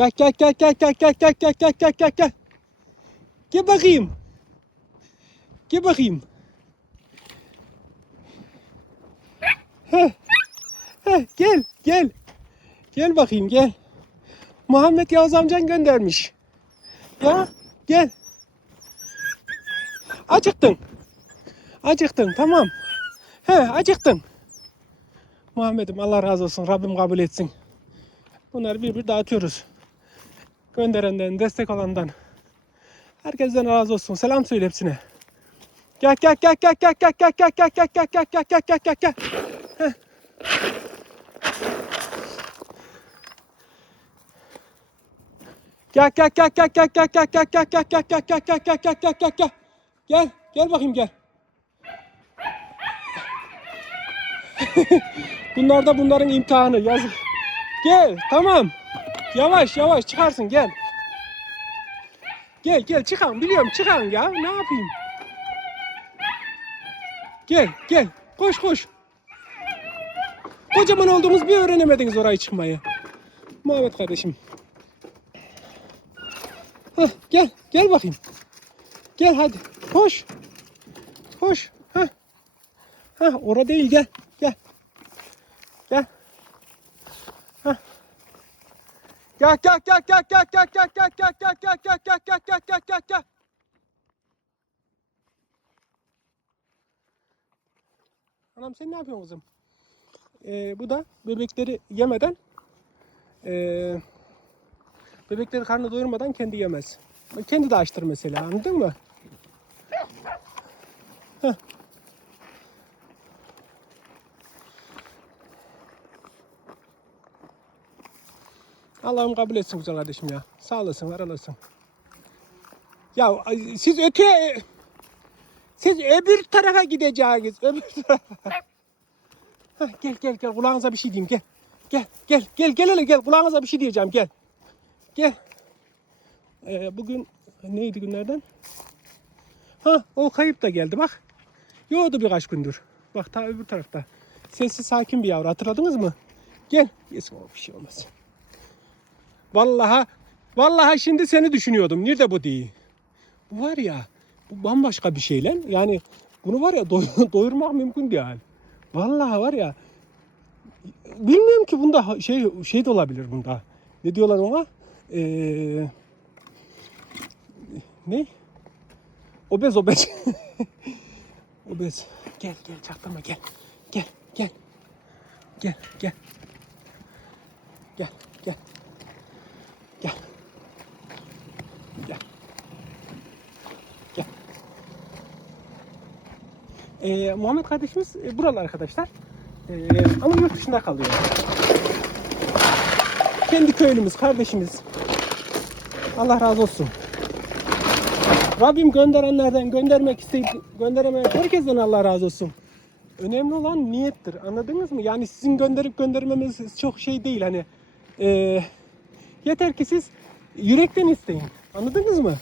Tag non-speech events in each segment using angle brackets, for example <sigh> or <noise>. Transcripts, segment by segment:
Gel gel gel gel gel gel gel gel gel gel gel gel. Gel bakayım. Gel bakayım. Heh. Heh, gel gel. Gel bakayım gel. Muhammed Yavuz amcan göndermiş. Ya gel. Acıktın. Acıktın tamam. He acıktın. Muhammed'im Allah razı olsun. Rabbim kabul etsin. Bunları bir bir dağıtıyoruz. Gönderenden, destek olandan. Herkesten razı olsun. Selam söyle hepsine. Gel gel gel gel gel gel gel gel gel gel gel gel gel gel gel gel gel. Gel gel gel gel gel gel gel gel gel gel gel gel gel gel gel gel gel gel. Gel gel bakayım gel. Bunlar da bunların imtihanı yazık. Gel tamam. Yavaş yavaş çıkarsın gel. Gel gel çıkan biliyorum çıkan ya ne yapayım. Gel gel koş koş. Kocaman olduğumuz bir öğrenemediniz orayı çıkmayı. Muhammed kardeşim. Hah, gel gel bakayım. Gel hadi koş. Koş. Hah. Hah orada değil. Gel. Hah. Gel gel gel gel gel gel gel gel gel gel gel gel gel gel gel gel gel gel. Anam sen ne yapıyorsun kızım? Ee, bu da bebekleri yemeden ee, bebekleri karnı doyurmadan kendi yemez. Kendi de açtır mesela anladın mı? Heh. Allah'ım kabul etsin güzel kardeşim ya. Sağ olasın, var olasın. Ya siz öte siz öbür tarafa gideceğiniz. Öbür tarafa. Gel gel gel kulağınıza bir şey diyeyim gel. Gel gel gel gel hele gel kulağınıza bir şey diyeceğim gel. Gel. Ee, bugün neydi günlerden? Ha o kayıp da geldi bak. Yoğdu birkaç gündür. Bak ta öbür tarafta. Sessiz sakin bir yavru hatırladınız mı? Gel. Yesin o bir şey olmaz. Vallahi vallahi şimdi seni düşünüyordum. Nerede bu diye. Bu var ya bu bambaşka bir şey lan. Yani bunu var ya doy- <laughs> doyurmak mümkün değil. Vallahi var ya bilmiyorum ki bunda şey şey de olabilir bunda. Ne diyorlar ona? Ee, ne? Obez obez. <laughs> obez. Gel gel. Gel gel. Gel gel. Gel gel. Gel. Gel. Gel. Ee, Muhammed kardeşimiz e, buralı arkadaşlar. Ee, ama yurt dışında kalıyor. Kendi köylümüz, kardeşimiz. Allah razı olsun. Rabbim gönderenlerden göndermek isteyip gönderemeyen herkesten Allah razı olsun. Önemli olan niyettir. Anladınız mı? Yani sizin gönderip göndermemeniz çok şey değil hani. Ee, yeter ki siz yürekten isteyin. Anladınız mı?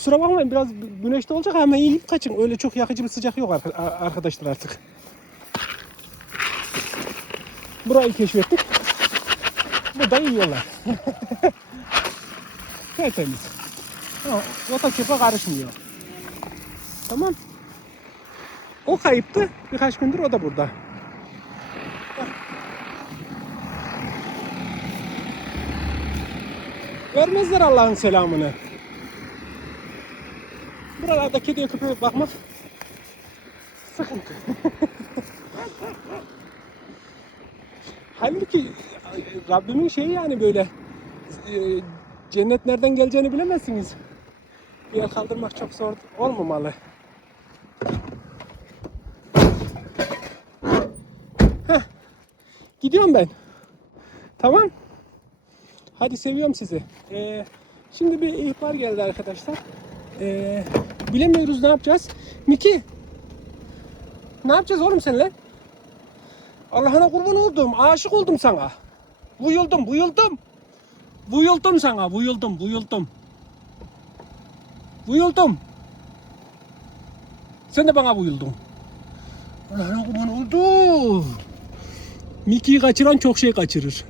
Kusura bakmayın biraz güneşte olacak ama iyi kaçın. Öyle çok yakıcı bir sıcak yok arka- arkadaşlar artık. Burayı keşfettik. Burada yiyorlar. Tertemiz. <laughs> Ha, Ota çöpe karışmıyor. Tamam. O kayıptı. Birkaç gündür o da burada. Vermezler Allah'ın selamını. Buralarda kediye köpeğe bakmak sıkıntı. Halbuki Rabbimin şeyi yani böyle e, cennet nereden geleceğini bilemezsiniz. Bir yer kaldırmak çok zor olmamalı. Heh. Gidiyorum ben. Tamam. Hadi seviyorum sizi. Ee, şimdi bir ihbar geldi arkadaşlar. Ee, bilemiyoruz ne yapacağız. Miki. Ne yapacağız oğlum seninle? Allah'ına kurban oldum. Aşık oldum sana. Buyuldum, buyuldum. Buyuldum sana, buyuldum, buyuldum. Buyuldum. Sen de bana buyuldun. Allah'ına kurban oldum. Mickey'i kaçıran çok şey kaçırır.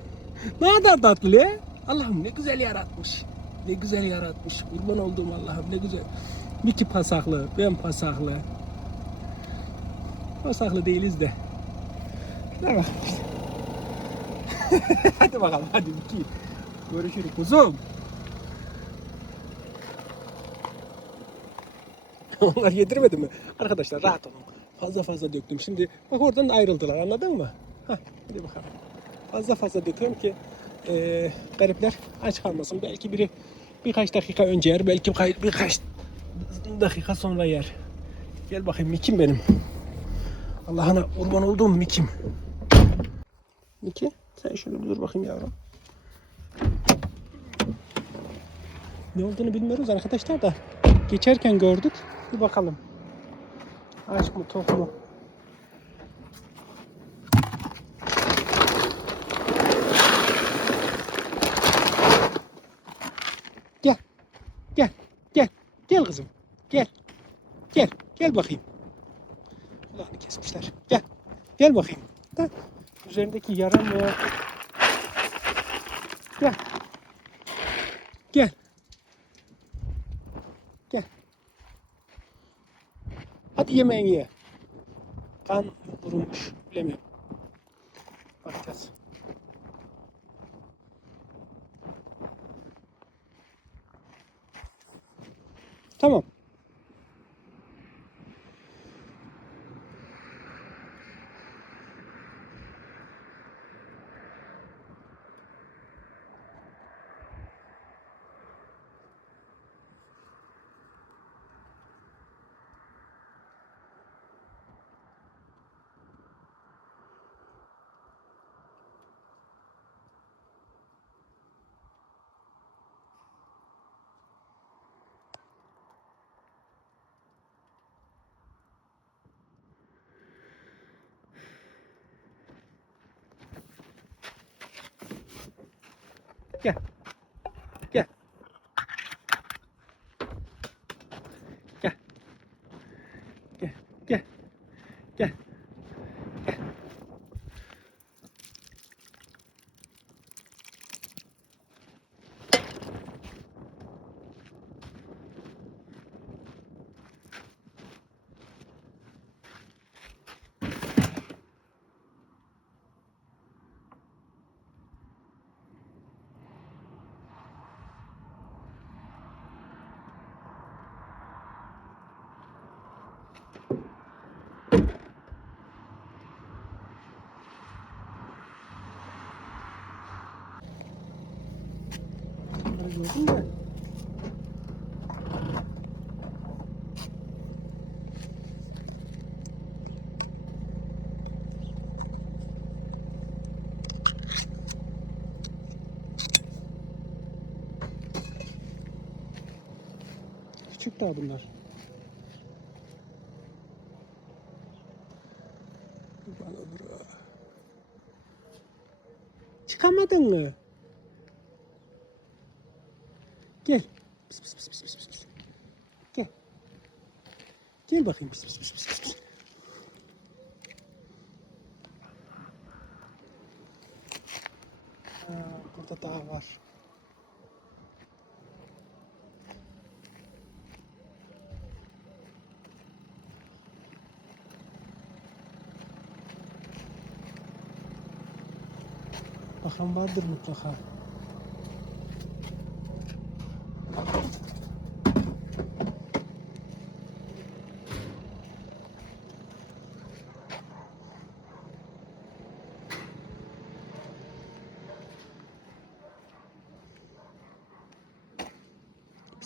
Ne kadar tatlı. Allah'ım ne güzel yaratmış. Ne güzel yaratmış. Kurban olduğum Allah'ım ne güzel. Mickey pasaklı, ben pasaklı. Pasaklı değiliz de. Ne <laughs> hadi bakalım hadi Mickey. Görüşürüz kuzum. <laughs> Onlar yedirmedi mi? Arkadaşlar rahat olun. Fazla fazla döktüm. Şimdi bak oradan ayrıldılar anladın mı? Hah, hadi bakalım. Fazla fazla döküyorum ki eee garipler aç kalmasın. Belki biri birkaç dakika önce yer. Belki birkaç dakika sonra yer. Gel bakayım Mikim benim. Allah'ına kurban olduğum Mikim. Miki sen şöyle bir dur bakayım yavrum. Ne olduğunu bilmiyoruz arkadaşlar da geçerken gördük. Bir bakalım. Aç mı tok mu? Gel. Gel. Gel. Gel kızım. Gel. Gel. Gel bakayım. Kulağını kesmişler. Gel. Gel bakayım. Da. Üzerindeki yara mı? Gel. Gel. Gel. Hadi yemeğini ye. Kan vurulmuş. Bilemiyorum. Tamam. Gel. Gördün mü? Küçük daha bunlar. Çıkamadın mı? Gel. Pis, pis, pis, pis, pis, pis. Gel. Gel bakayım. Pis, pis, pis, pis, pis, burada daha var. Bakan vardır mutlaka.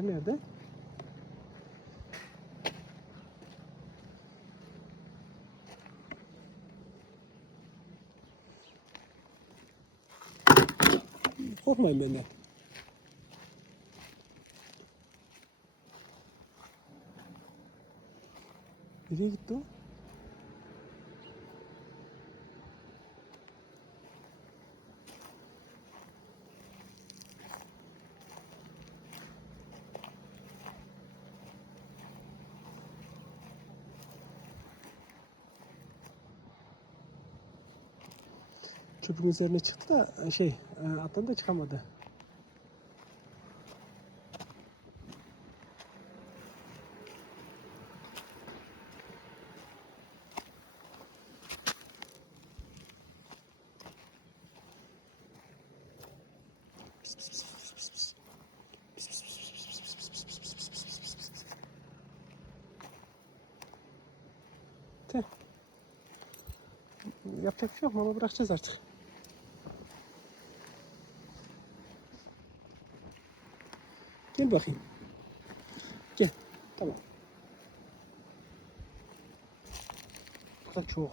Arı nerede? Korkmayın benden. Nereye gitti o? Çöpün üzerine çıktı da şey e, attan da çıkamadı. Yapacak bir şey yok mama bırakacağız artık. Gel bakayım. Gel. Tamam. Burada çok.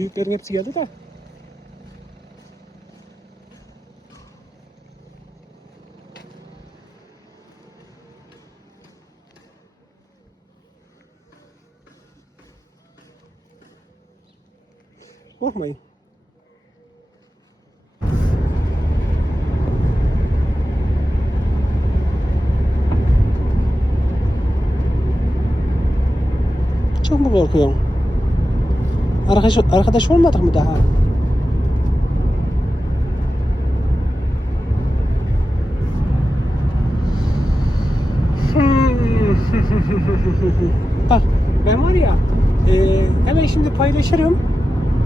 Büyüklerin hepsi geldi de. Korkmayın. Çok mu korkuyorsun? Arkadaş, arkadaş olmadık mı daha? <laughs> Bak ben var ya e, hemen şimdi paylaşırım.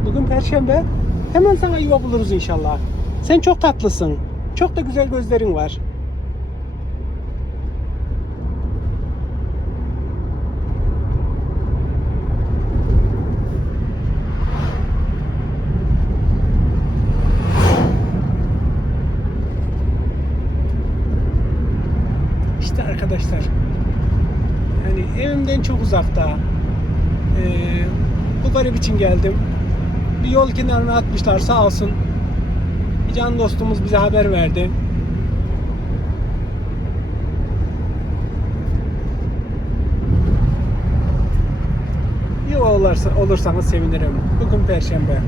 Bugün perşembe. Hemen sana yuva buluruz inşallah. Sen çok tatlısın. Çok da güzel gözlerin var. İşte arkadaşlar. Yani evimden çok uzakta. Ee, bu garip için geldim. Bir yol kenarına atmışlar sağ olsun. Bir can dostumuz bize haber verdi. İyi olursa, olursanız sevinirim. Bugün Perşembe.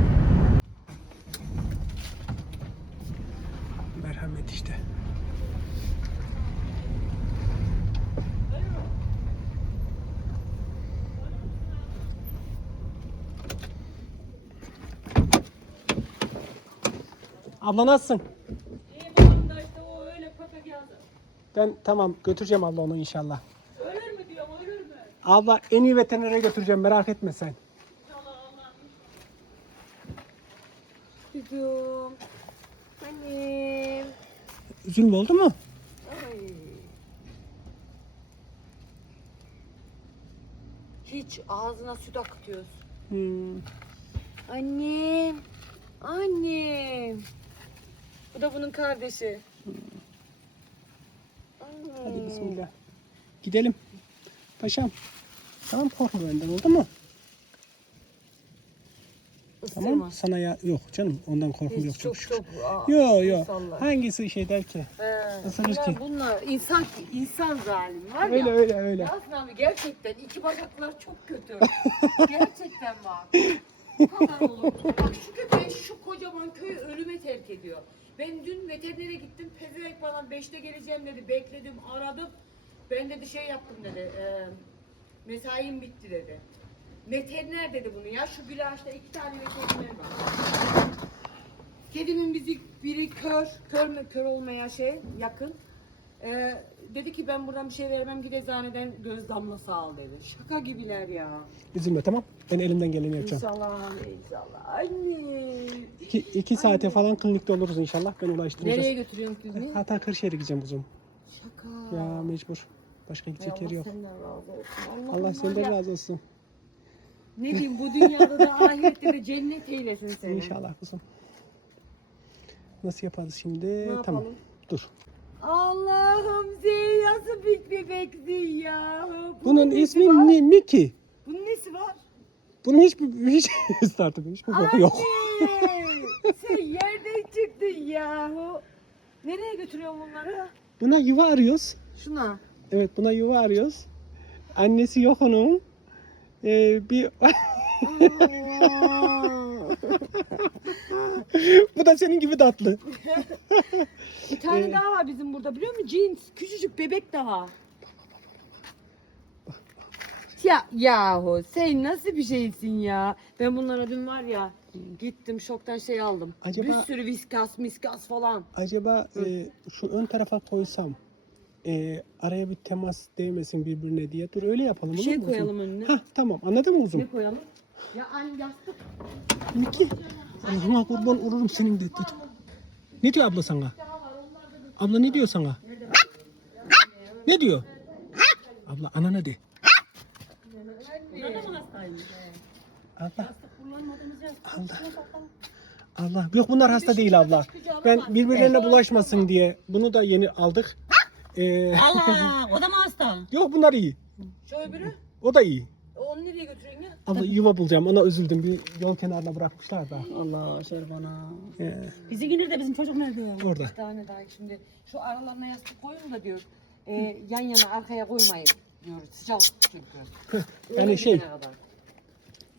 Merhamet işte. Abla nasılsın? İşte o öyle. Ben tamam götüreceğim abla onu inşallah. Ölür mü diyorum ölür mü? Abla en iyi veterinere götüreceğim merak etme sen. Allah Allah. Çocuğum. Annem. Üzülme oldu mu? Ay. Hiç ağzına süt akıtıyoruz. Hmm. Annem. Annem. Bu da bunun kardeşi. Hadi bismillah. Gidelim. Paşam. Tamam korkma benden oldu mu? Tamam sana ya yok canım ondan korkum Hiç yok çok çok şükür. çok. Yo yo. insanlar. Hangisi şey der ki? He, Isırır ki. bunlar insan insan zalim var Öyle ya. öyle öyle. Yasin abi gerçekten iki bacaklar çok kötü. <laughs> gerçekten bak. Bu kadar olur. Bak şu köpeği şu kocaman köyü ölüme terk ediyor. Ben dün veterinere gittim. Pezevenk bana beşte geleceğim dedi. Bekledim, aradım. Ben dedi şey yaptım dedi. E, mesaim bitti dedi. veteriner dedi bunu ya. Şu Gülaş'ta iki tane veteriner var. Kedimin bizi biri kör, kör mü kör olmaya şey yakın. Ee, dedi ki ben buradan bir şey vermem git eczaneden göz damlası al dedi. Şaka gibiler ya. Üzülme tamam. Ben elimden geleni yapacağım. İnşallah, inşallah. Anne. İki, iki saate falan klinikte oluruz inşallah. Ben ulaştıracağız. Nereye götürüyorsun kızını? Hatta Kırşehir'e gideceğim kuzum. Şaka. Ya mecbur. Başka gidecek yeri yok. senden razı olsun. Allah var senden razı olsun. Ne diyeyim bu dünyada da ahirette de cennet eylesin seni. İnşallah kuzum. Nasıl yaparız şimdi? Ne tamam. yapalım? Dur. Allah'ım sen nasıl bir bebeksin ya. Bunun ismi var? Mi- Miki. Bunun nesi var? Bunun hiçbir hiç <laughs> startı hiçbir boku yok. <laughs> Sen yerden çıktın yahu. Nereye götürüyorsun bunları? Buna yuva arıyoruz. Şuna. Evet buna yuva arıyoruz. Annesi yok onun. Ee, bir bu da senin gibi tatlı. <laughs> Bir tane Ee, daha var bizim burada biliyor musun? Jeans. Küçücük bebek daha. Ya yahu sen nasıl bir şeysin ya? Ben bunlara dün var ya gittim şoktan şey aldım. Acaba- Bir sürü viskas miskas falan. Acaba e, şu ön tarafa koysam e, araya bir temas değmesin birbirine diye. Dur öyle yapalım. Bir olur şey mu kuzum? koyalım önüne. Hah tamam anladın mı uzun? Ne koyalım? Ya an yastık. Miki. Allah'ına kurban olurum senin de. Ne diyor abla sana? Abla ne diyor sana? Ne diyor? Abla anana de. Allah. Allah. Allah. Yok bunlar hasta değil abla. Ben birbirlerine bulaşmasın diye bunu da yeni aldık. Ee, Allah <laughs> o da mı hasta? yok bunlar iyi. Şu öbürü. O da iyi. Onu nereye götüreyim ya? Abla yuva bulacağım. Ona üzüldüm. Bir yol kenarına bırakmışlar da. Allah Şerban'a. Ee, Bizi nerede bizim çocuk nerede? orada. Bir tane daha şimdi şu aralarına yastık koyun da diyor. E, yan yana arkaya koymayın diyor. Sıcak çünkü. Yani Öyle şey gidene kadar.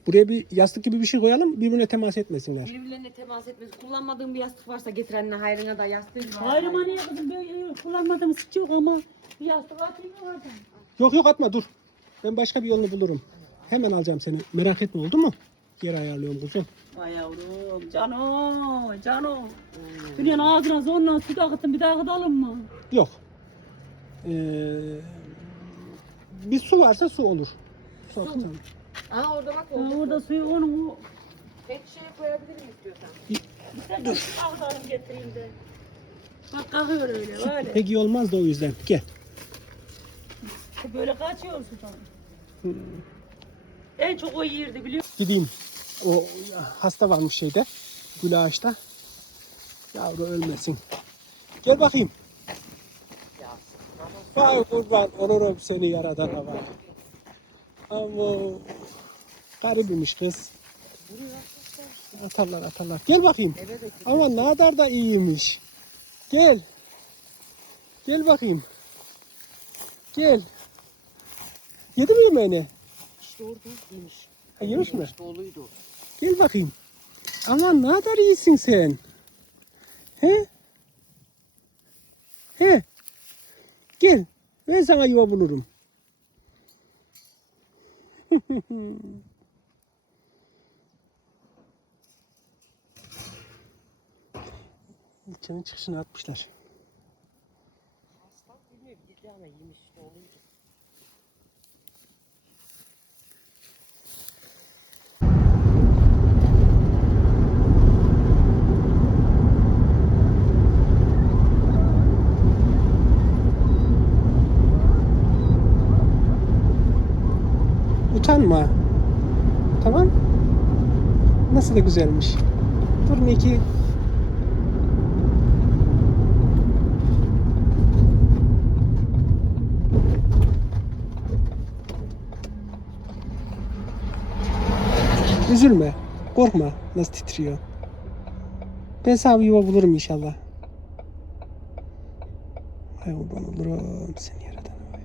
buraya bir yastık gibi bir şey koyalım. Birbirine temas etmesinler. Birbirlerine temas etmez. Kullanmadığın bir yastık varsa getir anne hayrına da yastığın var. Hayrıma niye kızım böyle kullanmadığımız hiç yok ama bir yastık atayım oradan. Yok yok atma dur. Ben başka bir yolunu bulurum. Hemen alacağım seni. Merak etme oldu mu? Yer ayarlıyorum kuzum. Vay yavrum cano cano. Dünyanın ağzına zorla su dağıtın bir daha akıtalım mı? Yok. Ee, bir su varsa su olur. Su akıtalım. Aa orada bak Ha, oldu. orada suyu onun o Tek şey koyabilirim istiyorsan. Dur. Akıtalım getireyim de. Bak kalkıyor öyle böyle. Pek iyi olmaz da o yüzden. Gel. Böyle kaçıyor sudan. Hmm. En çok o yerdi biliyor musun? Gideyim. O hasta varmış şeyde. Gül ağaçta. Yavru ölmesin. Gel bakayım. Vay kurban olurum seni yaradana vay. Ama garibimiş kız. Atarlar atarlar. Gel bakayım. Ama ne kadar da iyiymiş. Gel. Gel bakayım. Gel. Yedi mi yemeğini? Orada yemiş. Ha, yemiş mi? Doluydu. Gel bakayım. Aman ne kadar iyisin sen. He? He? Gel. Ben sana yuva bulurum. <laughs> İlçenin çıkışını atmışlar. Bilmiyorum bir tane yemiş doluydu. Utanma. Tamam. Nasıl da güzelmiş. Dur Miki. Üzülme. Korkma. Nasıl titriyor. Ben sana bir yuva bulurum inşallah. Hay kurban olurum seni yaradan. Vay.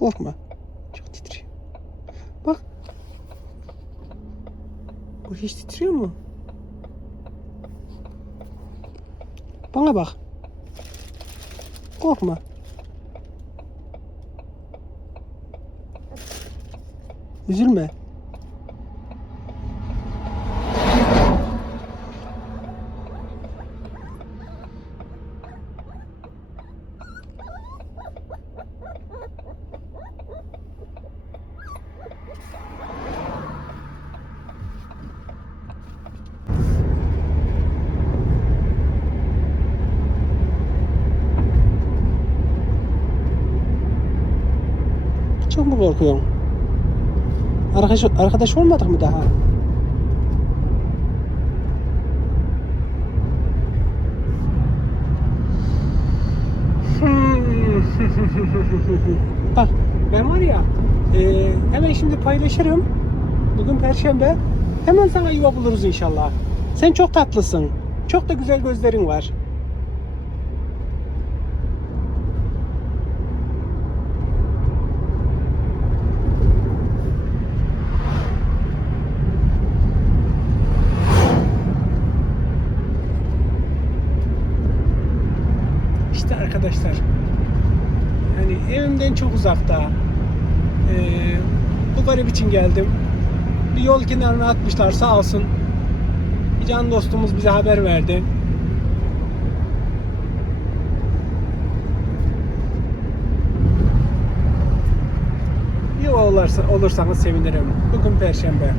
Korkma. Çok titriyor. Bak. Bu hiç titriyor mu? Bana bak. Korkma. Üzülme. Çok mu korkuyorsun? Arkadaş, arkadaş olmadık mı daha? Hmm. <laughs> Bak ben var ya e, hemen şimdi paylaşırım. Bugün perşembe. Hemen sana yuva buluruz inşallah. Sen çok tatlısın. Çok da güzel gözlerin var. İşte arkadaşlar. Yani evimden çok uzakta. Ee, bu garip için geldim. Bir yol kenarına atmışlar sağ olsun. Bir can dostumuz bize haber verdi. Bir olursa, olursanız sevinirim. Bugün Perşembe.